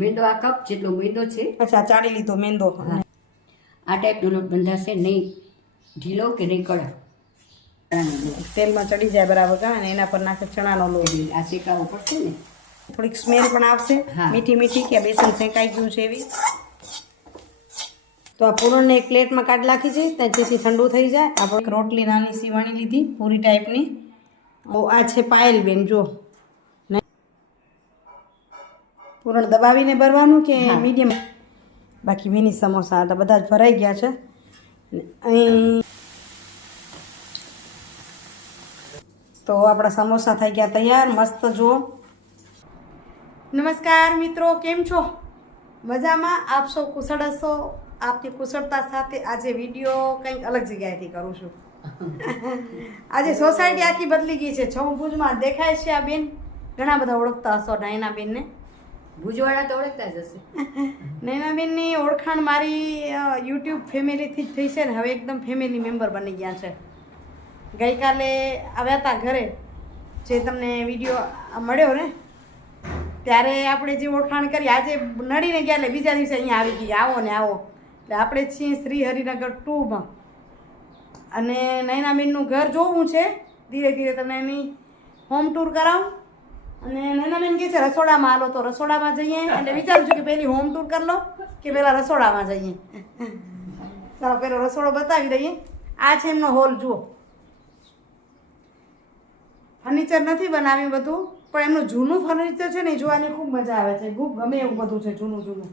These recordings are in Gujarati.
મેંદો આ કપ જેટલો મેંદો છે. અચ્છા ચાળી લીધો મેંદો. આ ટાઈપનો લોટ બંધાશે નહીં. ઢીલો કે નહીં કડક? તેલમાં ચડી જાય બરાબર કા અને એના પર નાખે ચણાનો લોટ. આ શેકાવો પડશે ને? થોડીક સ્મેલ પણ આવશે. હા. મીઠી મીઠી કે બેસન શેકાઈ ગયું છે એવી. તો આ પૂરણને એક પ્લેટમાં કાઢી નાખી છે જેથી ઠંડુ થઈ જાય. આપણે રોટલી નાની સી વણી લીધી પૂરી ટાઈપની આ છે પાયલ બેન જો. પૂરણ દબાવીને ભરવાનું કે મીડિયમ? બાકી મિની સમોસા તો બધા જ ભરાઈ ગયા છે. અહીં તો આપણા સમોસા થઈ ગયા તૈયાર. મસ્ત જુઓ. નમસ્કાર મિત્રો કેમ છો? મજામાં? આપ સૌ કુશળ હશો? આપની કુશળતા સાથે આજે વીડિયો કંઈક અલગ જગ્યાએથી કરું છું. આજે સોસાયટી આખી બદલી ગઈ છે. છ ભુજમાં દેખાય છે આ બેન. ઘણા બધા ઓળખતા હશો ડાયના બેનને ભુજવાળા તો ઓળખતા જ હશે. નૈનાબેનની ઓળખાણ મારી યુટ્યુબ ફેમિલીથી જ થઈ છે ને હવે એકદમ ફેમિલી મેમ્બર બની ગયા છે. ગઈકાલે આવ્યા હતા ઘરે, જે તમને વીડિયો મળ્યો ને, ત્યારે આપણે જે ઓળખાણ કરી, આજે નડીને ગયા એટલે બીજા દિવસે અહીંયા આવી ગઈ, આવો ને આવો. એટલે આપણે છીએ શ્રી હરિનગર ટુમાં. અને નયનાબેનનું ઘર જોવું છે, ધીરે ધીરે તમને એની હોમ ટૂર કરાવું. અને નયનાબેન કહે છે રસોડામાં હાલો તો રસોડામાં જઈએ એટલે વિચારું છું કે પહેલી હોમ ટૂર કરી લો કે પહેલાં રસોડામાં જઈએ. ચાલો, પહેલો રસોડો બતાવી દઈએ. આ છે એમનો હોલ જુઓ. ફર્નિચર નથી બનાવ્યું બધું, પણ એમનું જૂનું ફર્નિચર છે ને એ જોવાની ખૂબ મજા આવે છે. ખૂબ ગમે એવું બધું છે, જૂનું જૂનું.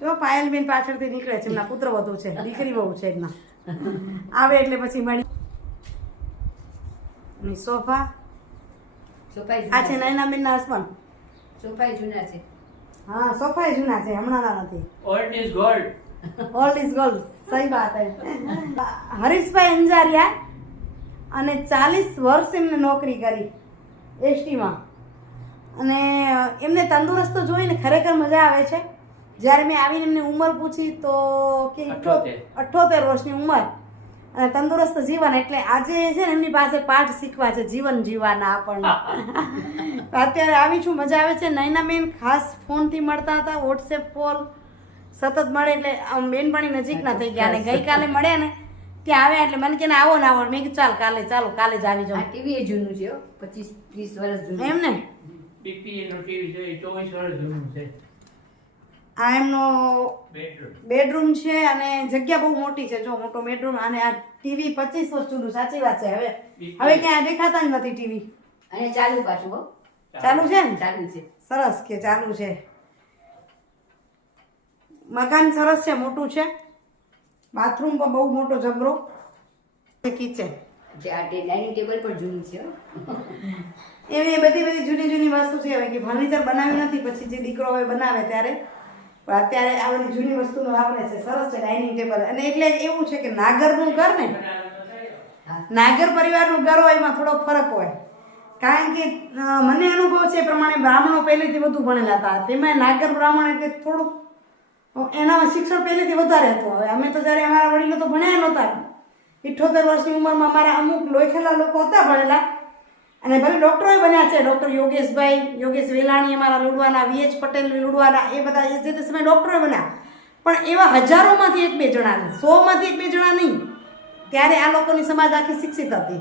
જો પાયલબેન પાછળથી નીકળે છે, એમના પુત્ર વધુ છે, દીકરી બહુ છે એમના. આવે એટલે પછી મળી. સોફા ચોપાઈ આ છે જૂના છે. નયનાબેનના હસબન્ડ ચોપાઈ જૂના છે. હા સોફાઈ જૂના છે હમણાંના નથી. ઓલ્ડ ઇઝ ગોલ્ડ સહી વાત હે હરીશભાઈ અંજારિયા અને ચાલીસ વર્ષ એમને નોકરી કરી એસટીમાં. અને એમને તંદુરસ્ત જોઈને ખરેખર મજા આવે છે. જ્યારે મેં આવીને એમની ઉંમર પૂછી તો કે. અઠ્ઠોતેર વર્ષની ઉંમર. અને તંદુરસ્ત જીવન એટલે આજે છે ને એમની પાસે પાઠ શીખવા છે જીવન જીવાના આપણને. અત્યારે આવી છું મજા આવે છે. નયનાબેન ખાસ ફોનથી મળતા હતા વોટ્સએપ કોલ સતત મળે એટલે આમ બેનપણી નજીકના થઈ ગયા અને ગઈકાલે મળ્યા ને ત્યાં આવ્યા એટલે મને કે ને આવો ને આવો. મેં કીધું ચાલ કાલે ચાલો કાલે જ આવી આ જાઉં ટીવી એ જૂનું છે પચીસ ત્રીસ વર્ષ જૂનું. એમ ને? નું છે ચોવીસ વર્ષ જૂનું છે. આ એમનો બેડરૂમ બેડરૂમ છે અને જગ્યા બહુ મોટી છે. જો મોટો બેડરૂમ અને આ ટીવી પચીસ વર્ષ જૂનું સાચી વાત છે. હવે હવે ક્યાં દેખાતા જ નથી ટીવી અને ચાલુ પાછું ચાલુ છે ને? ચાલુ છે. સરસ કે ચાલુ છે. મકાન સરસ છે મોટું છે. બાથરૂમ પણ બહુ મોટો જબરો. કિચન જે ડાઇનિંગ ટેબલ પણ જૂનું છે એવી બધી બધી જૂની જૂની વસ્તુ છે. હવે કે ફર્નિચર બનાવી નથી પછી જે દીકરો હવે બનાવે ત્યારે પણ અત્યારે આ બધી જૂની વસ્તુનો વાપરે છે, સરસ છે ડાઇનિંગ ટેબલ અને એટલે જ એવું છે કે નાગરનું ઘર ને નાગર પરિવારનું ઘર હોય એમાં થોડોક ફરક હોય. કારણ કે મને અનુભવ છે એ પ્રમાણે બ્રાહ્મણો પહેલેથી વધુ ભણેલા હતા. તેમાં નાગર બ્રાહ્મણ એટલે થોડુંક એના શિક્ષણ પહેલેથી વધારે હતું. હવે અમે તો જ્યારે અમારા વડીલો તો ભણ્યા નહોતા. ઇઠ્ઠોતેર વર્ષની ઉંમરમાં અમારા અમુક લોખેલા લોકો હતા ભણેલા. અને ભલે ડૉક્ટરોએ બન્યા છે, ડૉક્ટર યોગેશભાઈ, યોગેશ વેલાણી અમારા લુડવાના, વીએચ પટેલ લુડવાના, એ બધા જે તે સમયે ડૉક્ટરોએ બન્યા. પણ એવા હજારોમાંથી એક બે જણા સોમાંથી એક બે જણા નહીં, ત્યારે આ લોકોની સમાજ આખી શિક્ષિત હતી.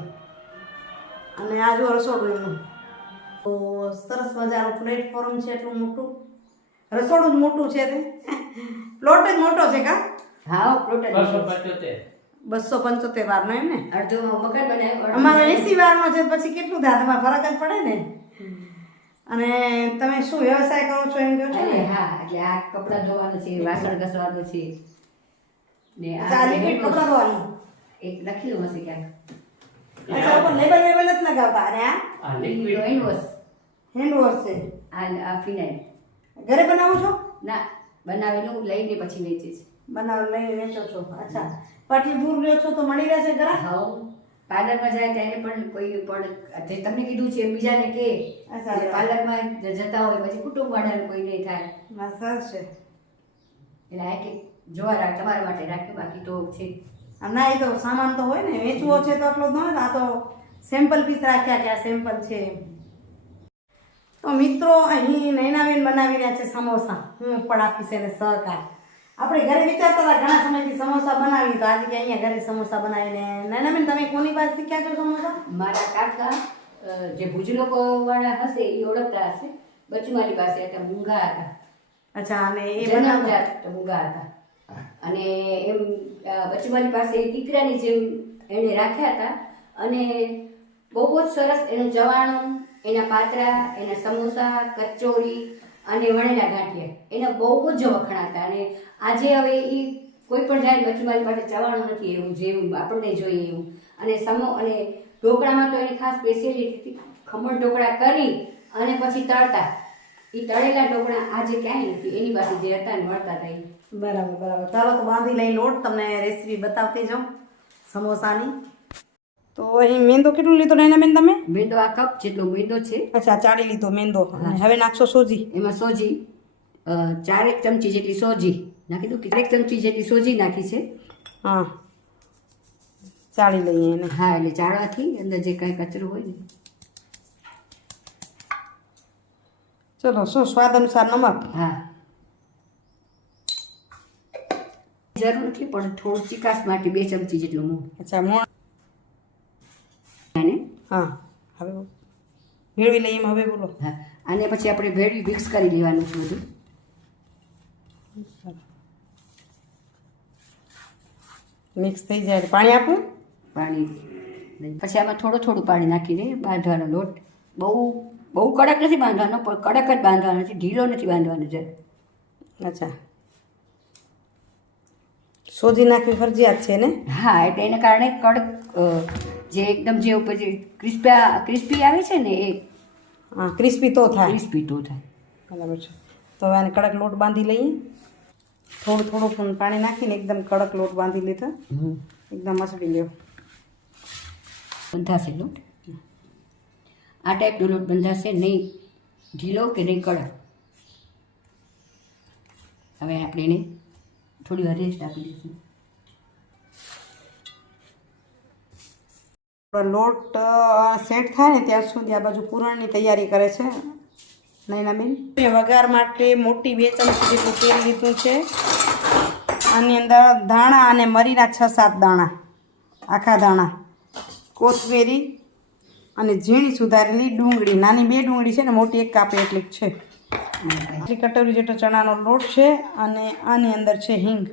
અને આ જો રસોડું એમનું તો સરસ મજાનું પ્લેટફોર્મ છે, એટલું મોટું. રસોડું જ મોટું છે તે. પ્લોટ જ મોટો છે કા? હા પ્લોટ બસો પંચોતેર વારનો એમ ને? અડધો મકાન બનાવ્યો અમારે એસી વારનો છે પછી કેટલું થાય તમારે ફરક જ પડે ને? અને તમે શું વ્યવસાય કરો છો એમ કહો છો ને? હા એટલે આ કપડાં ધોવાનું છે વાસણ ઘસવાનું છે. ને આ લિક્વિડ કપડાં ધોવાનું? એક લખેલું હશે ક્યાંક. અચ્છા ઉપર લેબલ લેબલ જ લગાવતા અને આ? આ હેન્ડ વોશ હેન્ડ વોશ છે આ આ ફિનાઇલ. ઘરે બનાવો છો? ના બનાવેલું લઈને પછી વેચે છે. બનાવ લઈને વેચો છો. અચ્છા. પછી દૂર લ્યો છો તો મળી રહેશે ઘરા હા પાર્લરમાં જાય ત્યારે પણ કોઈ પણ જે તમને કીધું છે બીજાને કે પાર્લરમાં જતા હોય પછી કુટુંબ વાળાને કોઈ નહીં થાય. સરસ છે. એટલે આ કે જોવા રાખ તમારા માટે રાખ્યું બાકી તો છે. ના એ તો સામાન તો હોય ને વેચવો છે તો આટલો જ ન આ તો સેમ્પલ પીસ રાખ્યા કે આ સેમ્પલ છે. તો મિત્રો અહીં નૈનાબેન બનાવી રહ્યા છે સમોસા. હું પણ આપીશ એને સહકાર આપણે ઘરે વિચારતા હતા ઘણા સમયથી સમોસા બનાવી તો આજે કે અહીંયા ઘરે સમોસા બનાવીને નૈનાબેન તમે કોની પાસે શીખ્યા છો સમોસા? મારા કાકા જે ભુજ લોકો વાળા હશે એ ઓળખતા હશે. બચુમારી પાસે હતા મૂંગા હતા. અચ્છા અને એ બનાવતા? મૂંગા હતા. અને એમ બચુમારી પાસે દીકરાની જેમ એણે રાખ્યા હતા. અને બહુ જ સરસ એનું ચવાણું એના પાતરા એના સમોસા કચોરી અને વણેલા ગાંઠિયા. એના બહુ જ વખણાતા અને આજે હવે એ કોઈ પણ જાય બચુમારી પાસે ચવાણું નથી એવું જેવું આપણને જોઈએ એવું. અને સમો અને ઢોકળામાં તો એની ખાસ સ્પેશિયાલિટી ખમણ ઢોકળા કરી અને પછી તળતા. એ તળેલા ઢોકળા આજે ક્યાંય નથી. એની પાસે જે હતા ને મળતા હતા બરાબર બરાબર. ચાલો તો બાંધી લઈ લોટ. તમને રેસીપી બતાવતી જાઉં. સમોસાની. તો અહીં મેંદો કેટલું લીધો નૈનાબેન તમે? મેંદો આ કપ જેટલો મેંદો છે. અચ્છા ચાળી લીધો મેંદો. હવે નાખશો સોજી? એમાં સોજી ચારેક ચમચી જેટલી સોજી નાખી દઉં ચારેક ચમચી જેટલી સોજી નાખી છે. હા. ચાળી લઈએ એને. હા એટલે ચાળવાથી અંદર જે કાંઈ કચરો હોય ને. ચલો શું સ્વાદ અનુસાર નમક. હા. જરૂર નથી પણ થોડું ચિકાસ માટે બે ચમચી જેટલું મૂળ અચ્છા મોણ અને હા. હવે ભેળવી લઈએ હવે બોલો. હા. અને પછી આપણે ભેળવી મિક્સ કરી લેવાનું છે બધું. મિક્સ થઈ જાય પાણી આપું? પાણી પછી આમાં થોડું થોડું પાણી નાખીને બાંધવાનો લોટ બહુ બહુ કડક નથી બાંધવાનો પણ કડક જ બાંધવાનો છે. ઢીલો નથી બાંધવાનો છે અચ્છા. સોજી નાખવી ફરજિયાત છે ને? હા એટલે એને કારણે કડક જે એકદમ જે ઉપર જે ક્રિસ્પી ક્રિસ્પી આવે છે ને એ હા ક્રિસ્પી તો થાય. ક્રિસ્પી તો થાય. બરાબર છે. તો હવે આને કડક લોટ બાંધી લઈએ. થોડું થોડું પણ પાણી નાખીને એકદમ કડક લોટ બાંધી લીધો. એકદમ મસળી લ્યો બંધાશે લોટ? આ ટાઈપનો લોટ બંધાશે નહીં ઢીલો કે નહીં કડક? હવે આપણે એને થોડી વાર રેસ્ટ આપી દઈશું. લોટ સેટ થાય ને ત્યાં સુધી આ બાજુ પૂરણની તૈયારી કરે છે નૈનાબેન વઘાર માટે મોટી બે ચમચી જેટલું તેલ લીધું છે. આની અંદર ધાણા અને મરીના છ સાત દાણા, આખા દાણા, કોથમેરી અને ઝીણી સુધારેલી ડુંગળી, નાની બે ડુંગળી છે ને, મોટી એક કાપે એટલી છે. આટલી કટોરી જેટલો ચણાનો લોટ છે અને આની અંદર છે હિંગ.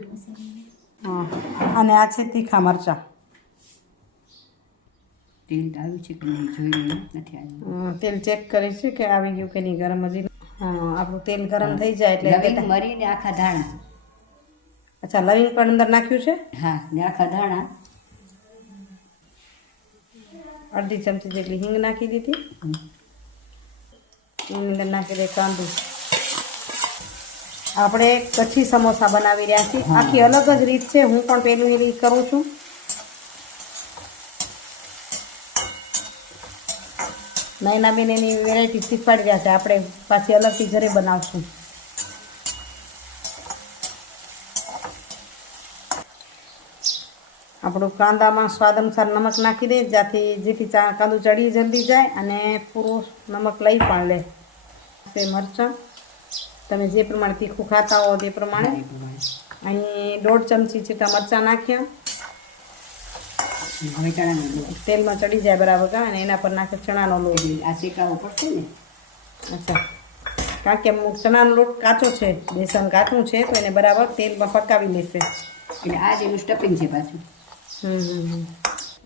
અને આ છે તીખા મરચાં. તેલ આવ્યું છે કે નહીં જોઈ નથી આવ્યું તેલ ચેક કરીશું છે કે આવી ગયું કે નહીં? ગરમ હજી આપણું તેલ ગરમ થઈ જાય એટલે મરીને આખા ધાણા અચ્છા લવિંગ પણ અંદર નાખ્યું છે? હા ને આખા ધાણા અડધી ચમચી જેટલી હિંગ નાખી દીધી. એની અંદર નાખી દે કાંદું. આપણે કચ્છી સમોસા બનાવી રહ્યા છીએ. આખી અલગ જ રીત છે. હું પણ પેલું રીત કરું છું. નાના બેન એની વેરાયટી શીખવાડ્યા છે. આપણે પાછી અલગથી ઘરે બનાવશું. આપણું કાંદામાં સ્વાદ અનુસાર નમક નાખી દે જ્યાંથી જેથી ચા કાંદું ચડી જલ્દી જાય અને પૂરું નમક લઈ પણ લે. તે મરચાં તમે જે પ્રમાણે તીખું ખાતા હો તે પ્રમાણે. અહીં દોઢ ચમચી ચીટા મરચાં નાખ્યા. હવે ચણાનો લોટ તેલમાં ચડી જાય બરાબર કા અને એના પર નાખે ચણાનો લોટ. આ શેકાવો પડશે ને? અચ્છા. કારણ કે અમુક ચણાનો લોટ કાચો છે બેસન કાચું છે તો એને બરાબર તેલમાં પકાવી લેશે. એટલે આ જ એનું સ્ટફિંગ છે પાછું. હમ.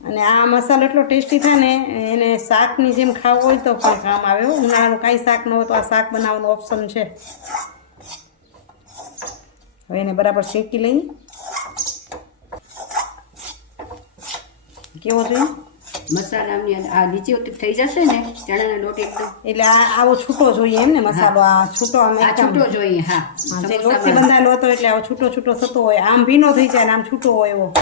અને આ મસાલો એટલો ટેસ્ટી થાય ને એને શાકની જેમ ખાવું હોય તો પણ કામ આવે ઉનાળાનું કાંઈ શાક ન હોય તો આ શાક બનાવવાનું ઓપ્શન છે. હવે એને બરાબર શેકી લઈએ. કેવો છે? મસાલાની આ નીચે થઈ જશે ને ચણાનો લોટ એકદમ. એટલે આ આવો છૂટો જોઈએ એમ ને મસાલો આ છૂટો અમે આ છૂટો જોઈએ હા, જે લોટથી બંધાયેલો હતો એટલે આવો છૂટો છૂટો થતો હોય આમ ભીનો થઈ જાય ને આમ છૂટો હોય એવો.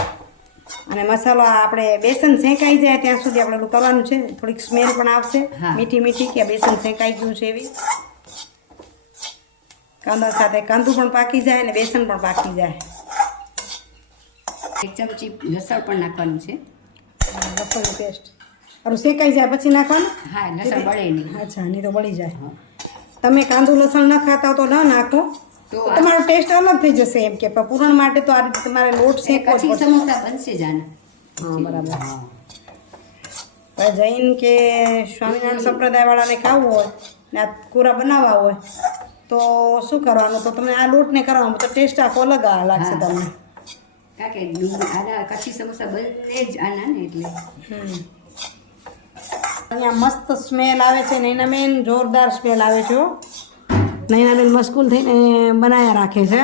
અને મસાલો આપણે બેસન શેકાઈ જાય ત્યાં સુધી આપણે કરવાનું છે થોડીક સ્મેલ પણ આવશે. મીઠી મીઠી કે બેસન શેકાઈ ગયું છે એવી. કાંદા સાથે કાંદું પણ પાકી જાય અને બેસન પણ પાકી જાય. એક ચમચી લસણ પણ નાખવાનું છે. લસણની પેસ્ટ અરું શેકાઈ જાય પછી નાખવાનું? હા લસણ બળે નહીં. અચ્છા નહીં તો બળી જાય. તમે કાંદુ લસણ ન ખાતા હો તો ન નાખો. તો તમારો ટેસ્ટ અલગ થઈ જશે એમ કે પૂરણ માટે તો આ રીતે તમારે લોટ શેકવો જ સમોસા બનશે જાને હા બરાબર. જૈન કે સ્વામિનારાયણ સંપ્રદાય વાળાને ખાવું હોય ને આ કુરા બનાવવા હોય તો શું કરવાનું? તો તમે આ લોટને કરવાનું તો ટેસ્ટ આખો અલગ લાગશે તમને. કારણ કે આના કચ્છી સમોસા બંને જ આના ને એટલે. હમ. અહીંયા મસ્ત સ્મેલ આવે છે નૈનાબેન જોરદાર સ્મેલ આવે છે. નૈનાબેન મસ્કૂલ થઈને બનાવ્યા રાખે છે.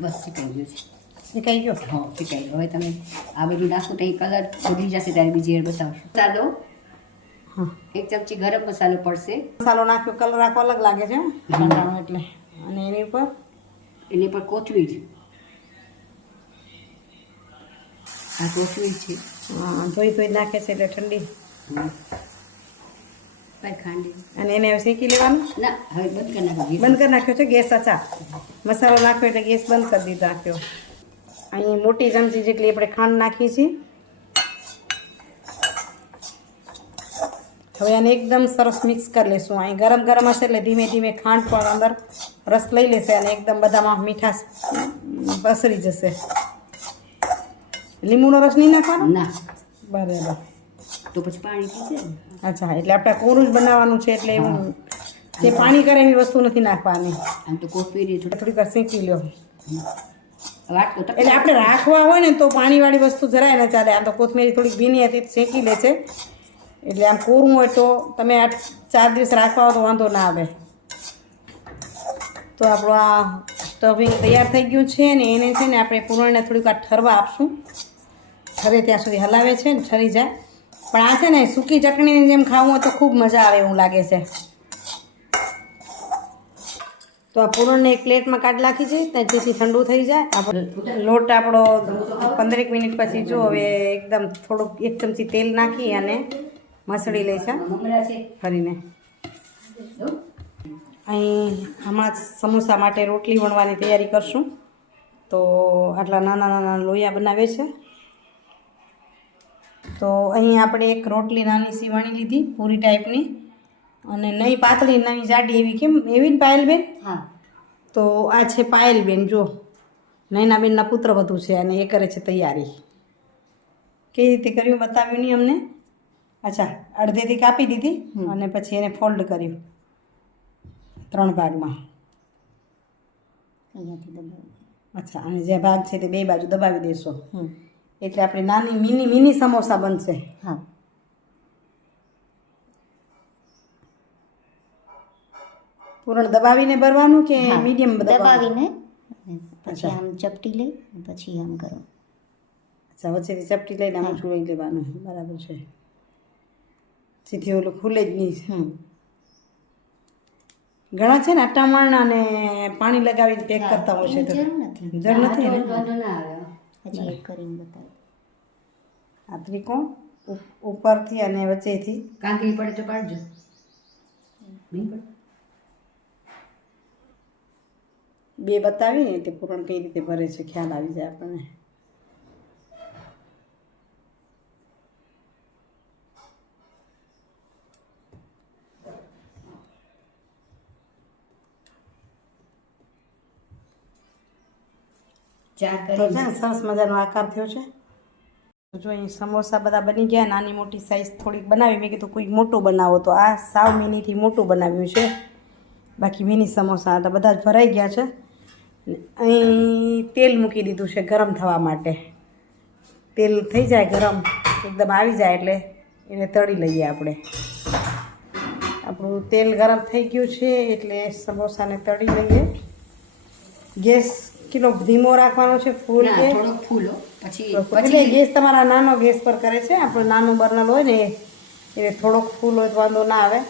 બસ શીખાઈ ગયું છે. શીખાઈ ગયો? હા શીખાઈ ગયો. હવે તમે આ બધું નાખો તો એ કલર બદલી જશે ત્યારે બીજી વાર બતાવશો. બતા હા એક ચમચી ગરમ મસાલો પડશે. મસાલો નાખ્યો કલર આખો અલગ લાગે છે એટલે. અને એની ઉપર? એની પર કોથમીર. આ કોથમીર છે. હા, ધોઈ ધોઈ નાખે છે એટલે ઠંડી. ખાંડી? અને એને હવે શેકી લેવાનું? ના હવે બંધ કરી નાખો ગેસ. બંધ કરી નાખ્યો છે ગેસ અચા મસાલો નાખ્યો એટલે ગેસ બંધ કરી દીધો નાખ્યો અહીં મોટી ચમચી જેટલી આપણે ખાંડ નાખી છીએ હવે આને એકદમ સરસ મિક્સ કરી લઈશું અહીં ગરમ ગરમ હશે એટલે ધીમે ધીમે ખાંડ પણ અંદર રસ લઈ લેશે અને એકદમ બધામાં મીઠાશ પસરી જશે. લીંબુનો રસ નહીં નાખવાનો? ના. બરાબર. તો પછી પાણી પીશે અચ્છા એટલે આપણે કોરું જ બનાવવાનું છે એટલે એવું જે પાણી કરે એવી વસ્તુ નથી નાખવાની. આમ તો કોથમીર થોડી થોડીક વાર શેકી લ્યો. એટલે આપણે રાખવા હોય ને તો પાણીવાળી વસ્તુ જરાય ન ચાલે. આમ તો કોથમીરી થોડીક ભીની હતી શેકી લે છે. એટલે આમ કોરું હોય તો તમે આ ચાર દિવસ રાખવા તો વાંધો ના આવે. તો આપણું આ સ્ટફિંગ તૈયાર થઈ ગયું છે ને એને છે ને આપણે પૂરણને થોડીક વાર ઠરવા આપશું. ઠરે ત્યાં સુધી હલાવે છે ને ઠરી જાય. પણ આ છે ને સૂકી ચટણીની જેમ ખાવું હોય તો ખૂબ મજા આવે એવું લાગે છે. તો આ પૂરણને એક પ્લેટમાં કાઢ નાખી છે જેથી ઠંડુ થઈ જાય. આપણે લોટ આપણો પંદરેક મિનિટ પછી જો હવે એકદમ થોડુંક એક ચમચી તેલ નાખી અને મસળી લે છે. મમરા ફરીને. અહીં હમણાં સમોસા માટે રોટલી વણવાની તૈયારી કરશું. તો આટલા નાના નાના લોયા બનાવે છે. તો અહીં આપણે એક રોટલી નાની સી વણી લીધી પૂરી ટાઈપની. અને નહીં પાતળી નહીં જાડી એવી કેમ? એવી ને પાયલબેન? હા. તો આ છે પાયલબેન જો. નૈનાબેનના પુત્ર વધુ છે અને એ કરે છે તૈયારી. કેવી રીતે કર્યું બતાવ્યું નહીં અમને? અચ્છા અડધેથી કાપી દીધી અને પછી એને ફોલ્ડ કર્યું. ત્રણ ભાગમાં. અચ્છા અને જે ભાગ છે તે બે બાજુ દબાવી દેશો. એટલે આપણી નાની મિની મિની સમોસા બનશે. હા. પૂરણ દબાવીને ભરવાનું કે મીડિયમ દબાવીને પછી આમ ચપટી લઈ પછી આમ કરો. અચ્છા વચ્ચેથી ચપટી લઈને આમ છોડી લેવાનું. બરાબર છે. સીધી ઓલું ખુલે જ નહીં હમ. ઘણા છે ને અટામણ અને પાણી લગાવીને પેક કરતા હોય છે તો જરૂર નથી. ને બતાવો. આ ત્રિકોણ ઉપરથી અને વચ્ચેથી. કાંકરી પડે તો કાઢજો. બે બતાવીને તે પૂરણ કઈ રીતે ભરે છે ખ્યાલ આવી જાય આપણને. ચાર તો છે ને સરસ મજાનો આકાર થયો છે. જો અહીં સમોસા બધા બની ગયા નાની મોટી સાઈઝ થોડીક બનાવી. મેં કીધું કોઈ મોટું બનાવો. તો આ સાવ મિનીથી મોટું બનાવ્યું છે. બાકી મિની સમોસા તો બધા જ ભરાઈ ગયા છે. અહીં તેલ મૂકી દીધું છે ગરમ થવા માટે. તેલ થઈ જાય ગરમ એકદમ આવી જાય એટલે એને તળી લઈએ આપણે. આપણું તેલ ગરમ થઈ ગયું છે એટલે સમોસાને તળી લઈએ. ગેસ કિલો ધીમો રાખવાનો છે? ફૂલ થોડોક ફૂલો પછી પછી ગેસ તમારા નાનો ગેસ પર કરે છે? આપણો નાનું બર્નલ હોય ને એટલે થોડોક ફૂલ હોય તો વાંધો ના આવે.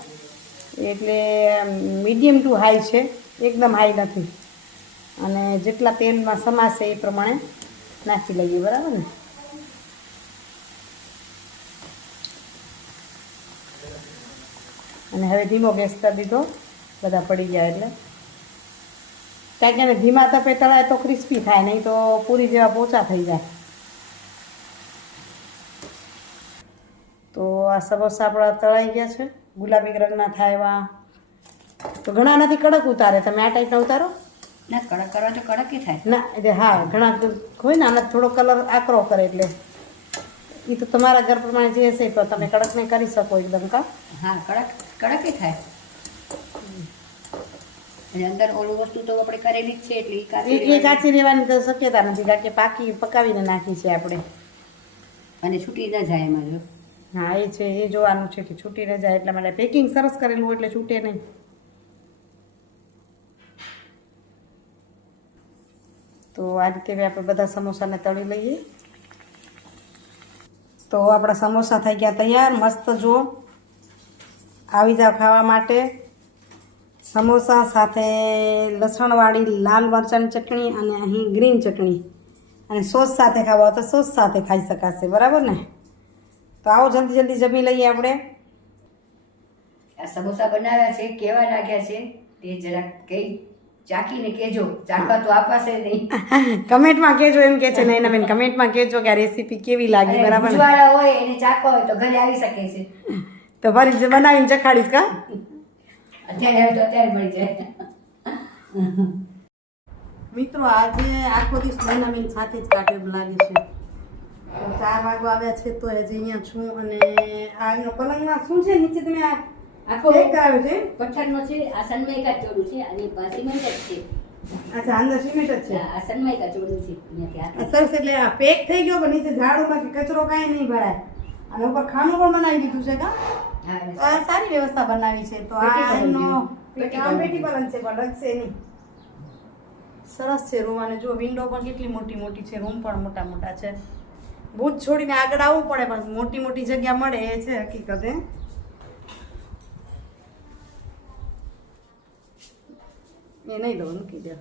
એટલે મીડિયમ ટુ હાઈ છે. એકદમ હાઈ નથી. અને જેટલા તેલમાં સમાશે એ પ્રમાણે નાખી લઈએ બરાબર ને? અને હવે ધીમો ગેસ કરી દીધો. બધા પડી ગયા એટલે. કારણ કે ધીમા તપે તળાય તો ક્રિસ્પી થાય નહીં તો પૂરી જેવા પોચા થઈ જાય. તો આ સમોસા આપણા તળાઈ ગયા છે ગુલાબી રંગના થાય એવા. તો ઘણા નથી કડક ઉતારે તમે આ ટાઈપના ઉતારો? ના કડક કરો તો કડક એ થાય. ના એટલે હા ઘણા હોય ને આના થોડો કલર આકરો કરે એટલે. એ તો તમારા ઘર પ્રમાણે જે હશે તો તમે કડક નહીં કરી શકો એકદમ કા? હા કડક કડક થાય. અને અંદર ઓલું વસ્તુ તો આપણે કરેલી જ છે એટલે એ કાચી એ કાચી રહેવાની તો શક્યતા નથી કારણ કે પાકી પકાવીને નાખી છે આપણે. અને છૂટી ન જાય એમાં જો. હા એ છે એ જોવાનું છે કે છૂટી ન જાય એટલા માટે પેકિંગ સરસ કરેલું એટલે છૂટે નહીં. તો આ રીતે આપણે બધા સમોસાને તળી લઈએ. તો આપણા સમોસા થઈ ગયા તૈયાર મસ્ત જો. આવી જાવ ખાવા માટે. સમોસા સાથે લસણવાળી લાલ મરચાંની ચટણી અને અહીં ગ્રીન ચટણી. અને સોસ સાથે ખાવા તો સોસ સાથે ખાઈ શકાશે બરાબર ને? તો આવો જલ્દી જલ્દી જમી લઈએ આપણે. આ સમોસા બનાવ્યા છે કેવા લાગ્યા છે તે જરાક કઈ ચાખીને કેજો ચાખવા તો આપાશે નહીં. કમેન્ટમાં કહેજો એમ કે છે નહીં બેન કમેન્ટમાં કહેજો કે આ રેસીપી કેવી લાગી બરાબર હોય એને ચાખવા હોય તો ઘરે આવી શકે છે. તો ફરી જે બનાવીને ચખાડીશ કા? અત્યારે આવે તો અત્યારે મળી જાય. મિત્રો આજે આખો દિવસ નૈના સાથે જ એવું લાગે છે. ચાર વાગવા આવ્યા છે તો હજી અહીંયા છું અને આ પલંગમાં શું છે? નીચે તમે આ આખો એક કરાવ્યું છે પથ્થરનો છે આ સનમાઈકા ચોરું છે અને પાસીમાં જ છે. અચ્છા અંદર સિમેન્ટ જ છે? આ સનમાઈકા ચોડું છે. સરસ એટલે આ પેક થઈ ગયો પણ નીચે ઝાડુમાં કે કચરો કાંઈ નહીં ભરાય. અને ઉપર ખાનું પણ બનાવી દીધું છે કા? તો આ સારી વ્યવસ્થા બનાવી છે તો પેટી આ પલંગ છે પણ ડગશે નહીં. સરસ છે રૂમ અને જો વિન્ડો પણ કેટલી મોટી મોટી છે રૂમ પણ મોટા મોટા છે. ભૂત છોડીને આગળ આવવું પડે પણ મોટી મોટી જગ્યા મળે એ છે હકીકતે એ નહીં દઉં મૂકી દે.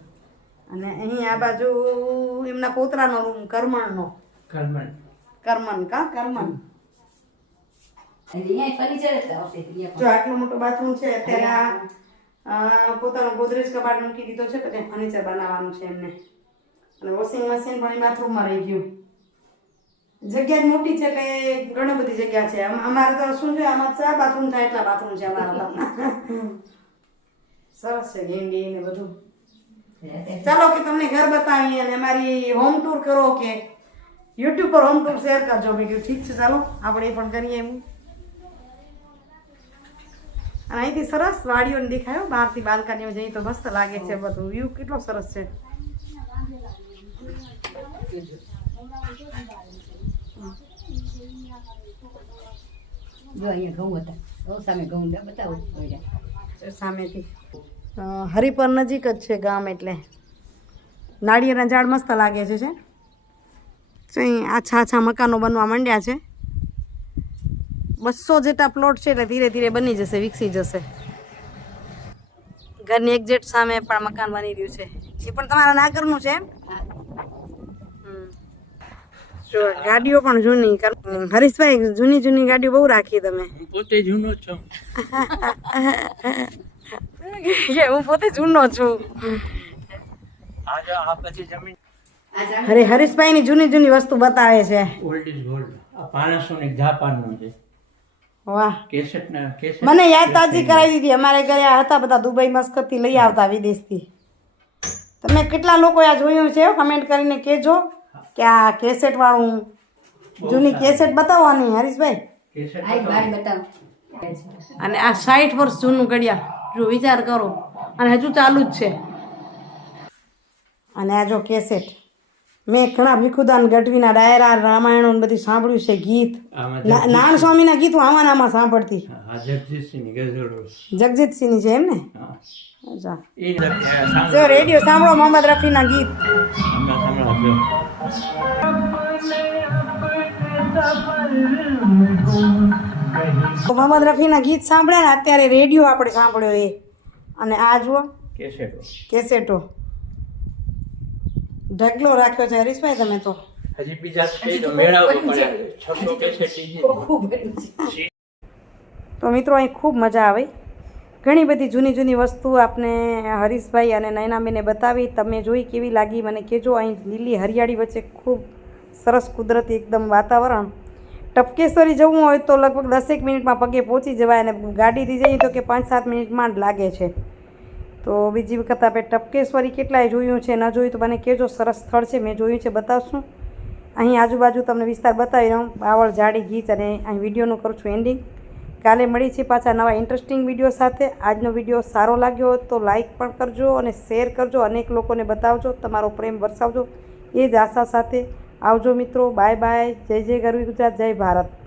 અને અહીં આ બાજુ એમના પોતરાનો રૂમ કરમણનો. કરમણ. કરમણ કા? એટલે અહીંયા ફર્નિચર જ આવશે જો આટલું મોટું બાથરૂમ છે અત્યારે આ પોતાનો ગોદરેજ કબાટ મૂકી દીધો છે પછી ફર્નિચર બનાવવાનું છે એમને. અને વોશિંગ મશીન પણ એ બાથરૂમમાં રહી ગયું. જગ્યા મોટી છે એટલે ઘણી બધી જગ્યા છે. અમારે તો શું છે આમાં ચાર બાથરૂમ થાય એટલા બાથરૂમ છે અમારા સરસ છે ગેંડી ને બધું. ચાલો કે તમને ઘર બતાવીએ અને અમારી હોમ ટૂર કરો કે યુટ્યુબ પર હોમ ટૂર શેર કરજો. મેં કીધું ઠીક છે ચાલો. આપણે એ પણ કરીએ એમ. અને અહીંથી સરસ વાડીઓને દેખાયો બહારથી બાલ્કનીઓ જઈએ તો મસ્ત લાગે છે બધું. વ્યૂ કેટલો સરસ છે. જો અહીંયા ઘઉં હતા. ઘઉં સામે ઘઉં હતા સામેથી. હરિપર નજીક જ છે ગામ એટલે. નાળિયેરના ઝાડ મસ્ત લાગે છે છે. અહીં આછા આછા મકાનો બનવા માંડ્યા છે. બસો જેટલા પ્લોટ છે એટલે ધીરે ધીરે બની જશે વિકસી જશે. ઘરની એક્ઝેક્ટ સામે પણ મકાન બની રહ્યું છે. એ પણ તમારા નાગરનું છે એમ? જો ગાડીઓ પણ જૂની હરીશભાઈ જૂની જૂની ગાડીઓ બહુ રાખી તમે. પોતે જૂનો છો. હું પોતે જૂનો છું. હરે હરીશભાઈ હરીશભાઈની જૂની જૂની વસ્તુ બતાવે છે. ઓલ્ડ ઇઝ ગોલ્ડ આ પાણસોની જાપાનનું છે. વાહ. કેસેટ મને યાદ તાજી કરાવી દીધી. અમારે ઘરે હતા બધા દુબઈ મસ્કતથી લઈ આવતા વિદેશથી. તમે કેટલા લોકોએ આ જોયું છે? કમેન્ટ કરીને કહેજો કે આ કેસેટ વાળું જૂની કેસેટ બતાવવાની હરીશભાઈ. અને આ સાઠ વર્ષ જૂનું ઘડિયાળ જો વિચાર કરો. અને હજુ ચાલુ જ છે. અને આ જો કેસેટ. મેં ઘણા ભીખુદાન ગઢવીના ડાયરા રામાયણો બધું સાંભળ્યું છે ગીત. નારાયણ સ્વામીના ગીત હું આમાં આમાં સાંભળતી જગજીતસિંહની છે એમ ને? રેડિયો સાંભળો મોહમ્મદ રફીના ગીત. મોહમ્મદ રફીના ગીત સાંભળ્યા ને અત્યારે રેડિયો આપણે સાંભળ્યો એ. અને આ જુઓ. કેસેટો. કેસેટો. ઢગલો રાખ્યો છે હરીશભાઈ તમે તો. હજી બીજા તો મિત્રો અહીં ખૂબ મજા આવી. ઘણી બધી જૂની જૂની વસ્તુ આપને હરીશભાઈ અને નયનાબેને બતાવી. તમે જોઈ કેવી લાગી મને કહેજો. અહીં લીલી હરિયાળી વચ્ચે ખૂબ સરસ કુદરતી એકદમ વાતાવરણ. ટપકેશ્વરી જવું હોય તો લગભગ દસેક મિનિટમાં પગે પહોંચી જવાય અને ગાડીથી જઈએ તો કે પાંચ સાત મિનિટમાં જ લાગે છે. તો બીજી વખત આપણે ટપકેશ્વરી કેટલાય જોયું છે, ન જોયું તો મને કહેજો, સરસ સ્થળ છે, મેં જોયું છે, બતાવશું. અહીં આજુબાજુ તમને વિસ્તાર બતાવી રહ્યો બાવળ જાડી ગીચ અને અહીં વિડીયોનું કરું છું એન્ડિંગ કાલે મળી છે પાછા નવા ઇન્ટરેસ્ટિંગ વીડિયો સાથે. આજનો વીડિયો સારો લાગ્યો હોય તો લાઈક પણ કરજો અને શેર કરજો, અનેક લોકોને બતાવજો, તમારો પ્રેમ વરસાવજો. એ જ આશા સાથે. આવજો મિત્રો બાય બાય જય જય ગરવી ગુજરાત, જય ભારત.